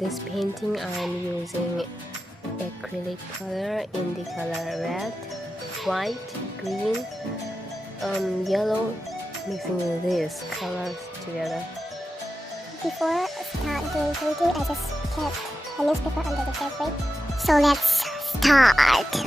This painting I'm using acrylic color in the color red, white, green, yellow, mixing these colors together. Before I start doing painting, I just kept a newspaper under the fabric. So let's start.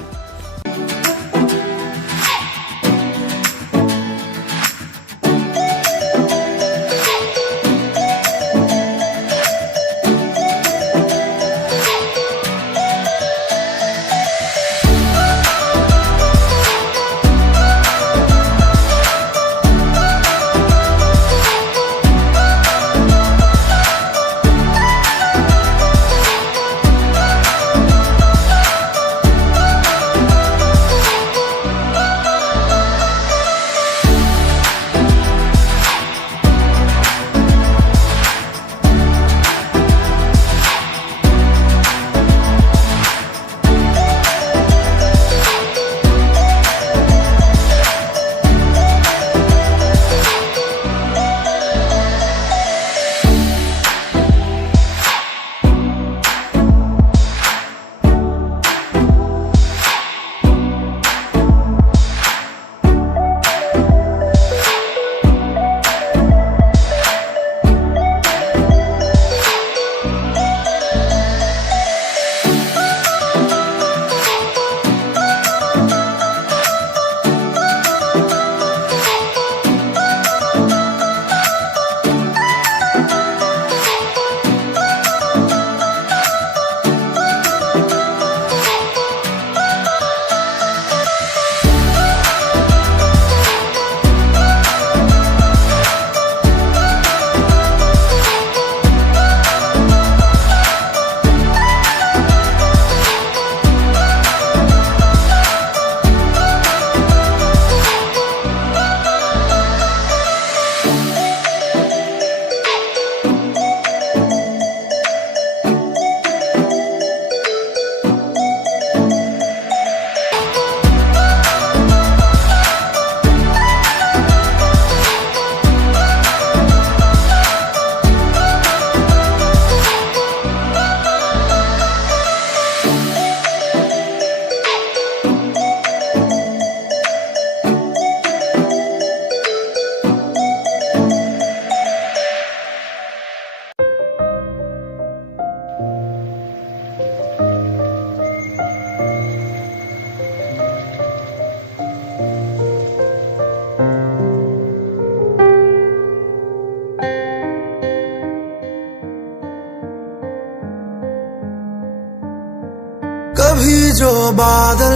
कभी जो बादल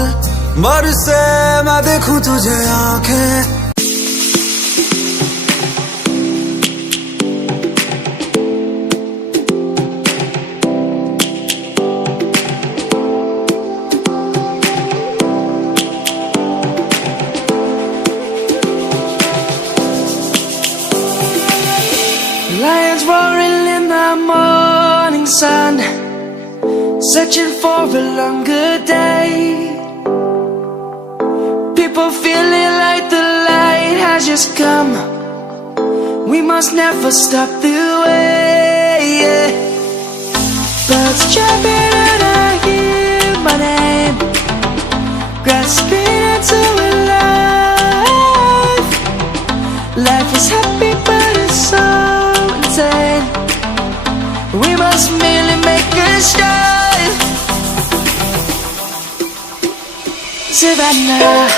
बरसे मैं देखूं तुझे आंखें Lions roaring in the morning sun, searching for a longer day. People feeling like the light has just come. We must never stop the way, yeah. Birds chirping and I hear my name, grasping into a life. Life is happy but it's so insane. We must merely make a start. Savannah,